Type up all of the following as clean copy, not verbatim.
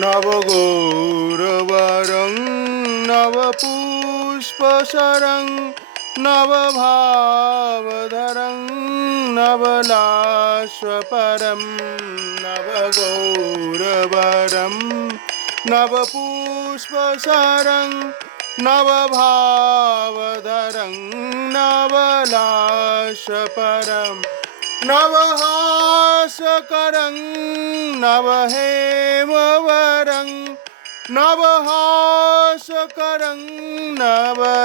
नवगौरवरं नवपुष्पशरं नवभावधरं नवलाश्वपरं नवगौरवरं नवपुष्पशरं नवभावधरं नवलाश्वपरं नवहासकरं नवहेमवरं नवहासकरं नवहेमवरं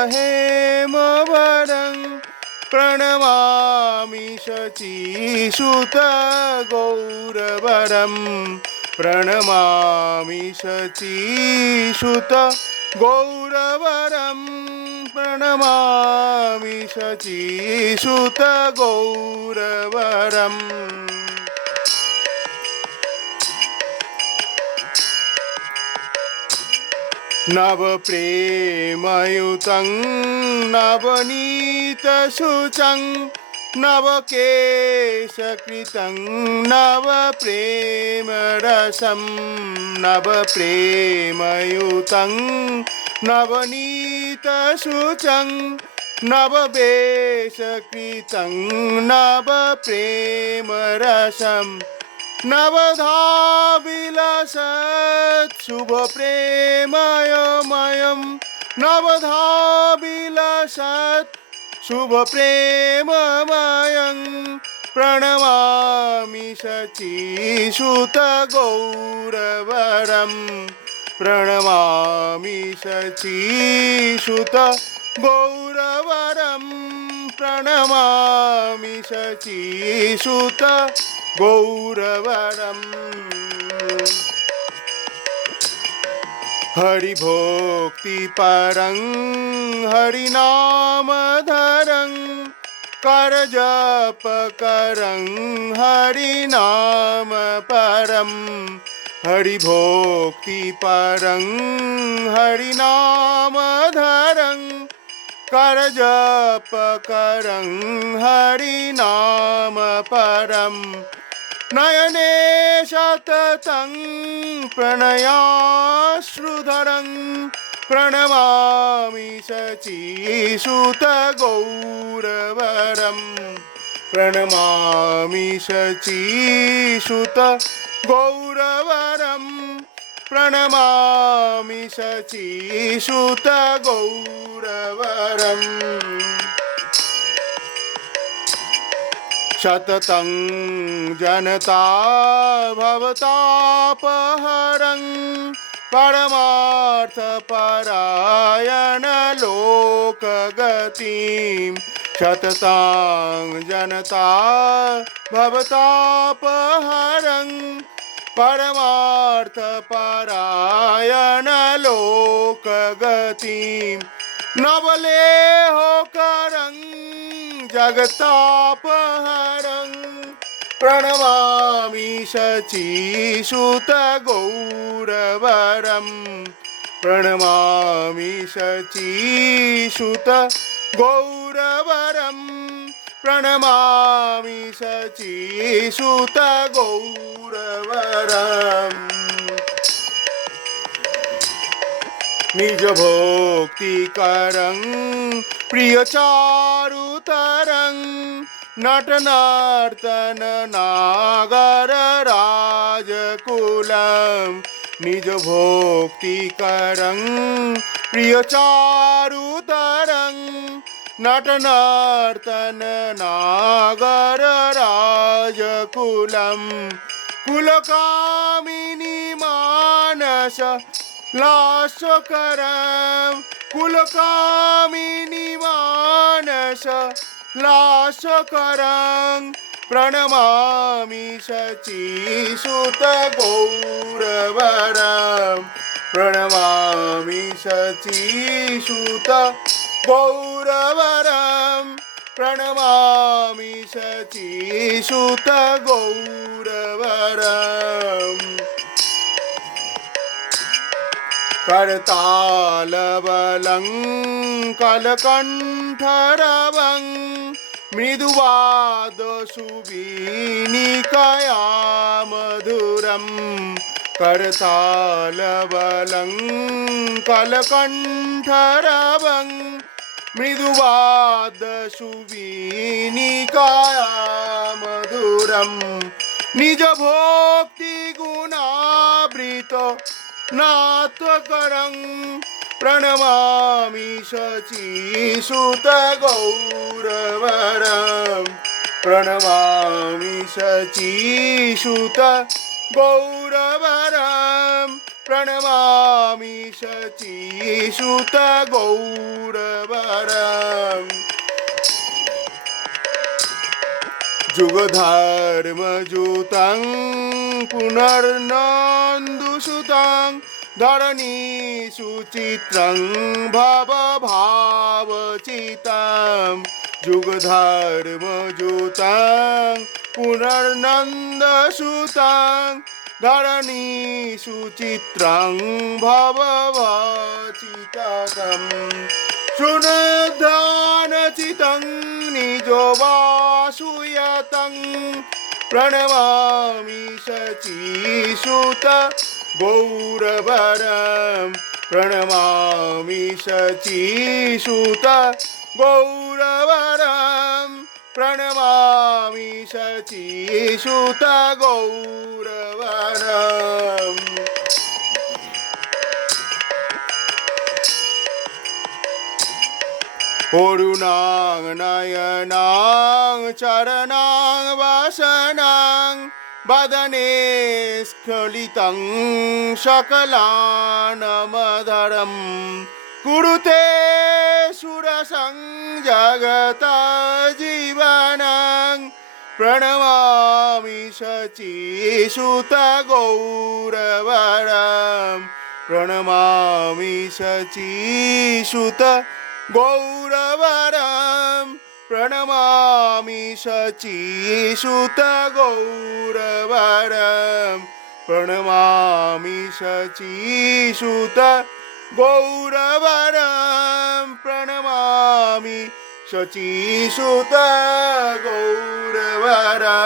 प्रणमामि शचीसुतगौरवरं प्रणमामि शचीसुतगौरवरं प्रणमामि शचीसुतगौरवरम् नवप्रेमयुतं नवनीतशुचं नवकेशकृतं नवप्रेमरसं नवप्रेमयुतं नवनीतशुचं नववेशकृतं नवप्रेमरसं नवधाविलसत् शुभप्रेमयमयं नवधाविलसत् शुभप्रेममयं प्रणमामि शचीसुतगौरवरं प्रणमामि शचीसुतगौरवरं प्रणमामि शचीसुतगौरवरम् हरिभोक्तिपरं हरिनामधरं करजपकरं हरिनामपरं हरिभोक्तिपरं हरिनामधरं करजपकरं हरिनामपरं नयने सततं प्रणयाश्रुधरं प्रणमामि शचीसुतगौरवरं प्रणमामि शचीसुतगौरवरं प्रणमामि शचीसुतगौरवरम् सततं जनता भवतापहरं परमार्थपरायणलोकगतिं सततं जनता भवतापहरं परमार्थपरायणलोकगतिं नवलेहोकरं जगतापहरं प्रणमामि शचीसुतगौरवरं प्रणमामि शचीसुतगौरवरं प्रणमामि शचीसुतगौरवरम् निजभोक्तिकरं प्रियचारुतरं नटनर्तननागरराजकुलं निजभोक्तिकरं प्रियचारुतरं नटनर्तननागरराजकुलं कुलकामिनी मानस लास्यकरं कुलकामिनी मानस लास्यकरं प्रणमामि शचीसुतगौरवरं प्रणमामि शचीसुतगौरवरं प्रणमामि शचीसुतगौरवरम् करतालबलं कलकण्ठरवं मृदुवादसुवीणिकया मधुरं करतालबलं कलकण्ठरवं मृदुवादसुवीनिकाया मधुरं निजभोक्तिगुणावृत नाट्यकरं प्रणमामि शचीसुतगौरवरं प्रणमामि शचीसुतगौरवरं प्रणमामि शचीसुतगौरवरम् जुगधर्मयुतं पुनर्नन्दुसुतं धरणीसुचित्रं भवभावचितं जुगधर्मयुतं पुनर्नन्दसुतं धरणीसुचित्रं भवभावचितं शृणुध्यानचितं निजवासुयतं प्रणमामि शचीसुत गौरवरं प्रणमामि शचीसुत गौरवरं प्रणमामि शचीसुत गौरवरम् अरुणां नयनां चरणां वसनां वदने स्खलितं सकलानमधरं कुरुते सुरसं जगतजीवनं प्रणमामि शचीसुतगौरवरं प्रणमामि शचीसुत गौरवरं प्रणमामि शचीसुत गौरवरं प्रणमामि शचीसुत गौरवरं प्रणमामि शचीसुत गौरवरम्